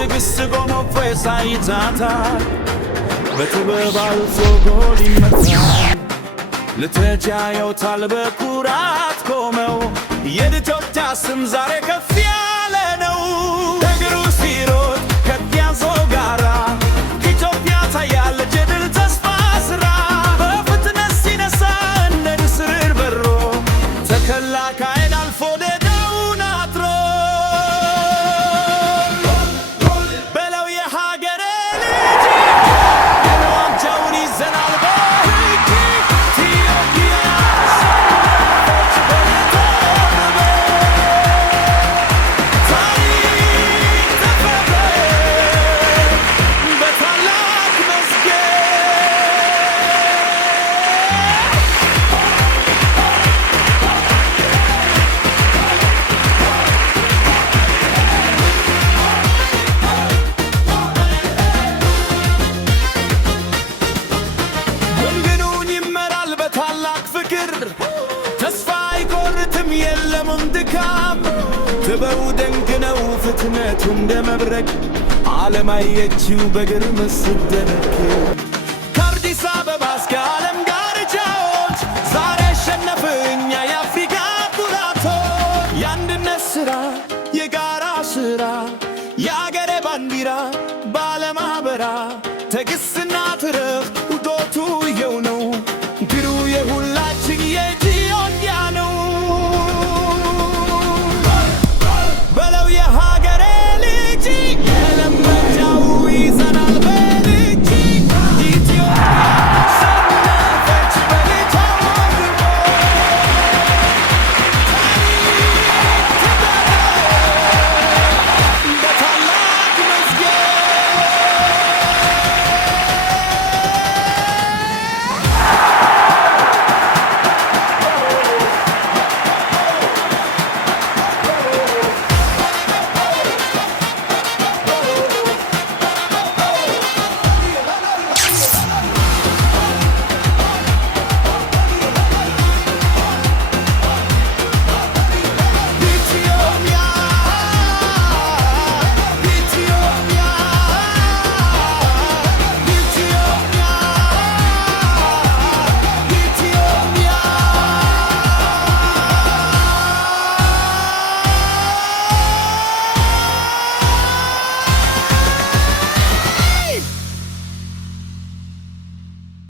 በትዕግስት ቆሞ ያሳይታታል በጥበባው ጎል ይመታል ልትጃየውታል በኩራት ቆመው የልጆቿ ስም ዛሬ ከፍ ያለ ነው እግሩ ሲሮጥ ከያዘው ጋራ ኢትዮጵያ ታያለች የድል ተስፋ ስራ በፍጥነት ሲነሳ እንደ ንስር በሮ ተከላካይን አልፎ ሌዳውን አጥሮ በለው የሀገሬ ልጅ ዋንጫውን ይዘናል በሕግ ኢትዮጵያ ሰዎች በተጠበበ ታሪክ ተፈበ በታላቅ መዝገብ ወንጌሉን ይመራል በታላቅ ፍቅር ተስፋ አይቆርጥም የለምም ድካም ጥበቡ ድንቅ ነው ፍጥነቱ እንደ መብረቅ ዓለም አየችው በግርም ስትደነቅ ከአዲስ አበባ እስከ ዓለም ዳርቻዎች ዛሬ አሸነፈ እኛ የአፍሪካ ኩራቶች የአንድነት ሥራ የጋራ ሥራ የአገሬ ባንዲራ ባለማበራ ትዕግስትና ትርፍ